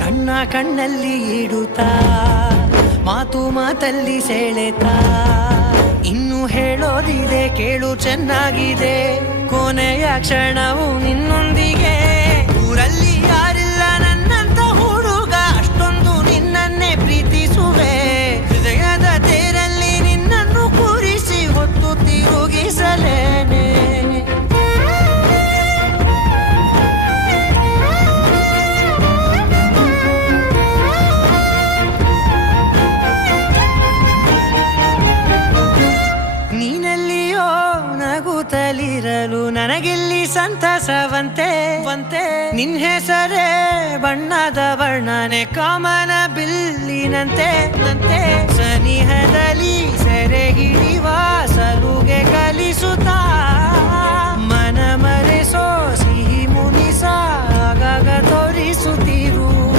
ಕಣ್ಣ ಕಣ್ಣಲ್ಲಿ ಇಡುತ್ತಾ ಮಾತು ಮಾತಲ್ಲಿ ಸೆಳೆತಾ ಇನ್ನು ಹೇಳೋದಿದೆ ಕೇಳು ಚೆನ್ನಾಗಿದೆ ಕೊನೆಯ ಕ್ಷಣವು ನಿನ್ನೊಂದಿಗೆ ಊರಲ್ಲಿ ಯಾರಿಲ್ಲ ನನ್ನಂತ ಹುಡುಗ ಅಷ್ಟೊಂದು ನಿನ್ನನ್ನೇ ಪ್ರೀತಿಸುವೆ ಹೃದಯದ ತೇರಲ್ಲಿ ನಿನ್ನನ್ನು ಕೂರಿಸಿ ಹೊತ್ತು ತಿರುಗಿಸಲೇನೆ ನಗುತ್ತಲಿರಲು ನನಗಿಲ್ಲಿ ಸಂತಸವಂತೆ ನಿನ್ ಹೆಸರೇ ಬಣ್ಣದ ವರ್ಣನೆ ಕಾಮನ ಬಿಲ್ಲಿನಂತೆ ಸನಿಹದಲ್ಲಿ ಸೆರೆ ಹಿಡಿಯುವ ಸಲುಗೆ ಕಲಿಸುತ್ತಾ ಮನ ಮರೆಸೋ ಸಿಹಿ ಮುನಿಸ ಆಗಾಗ ತೋರಿಸುತ್ತೀ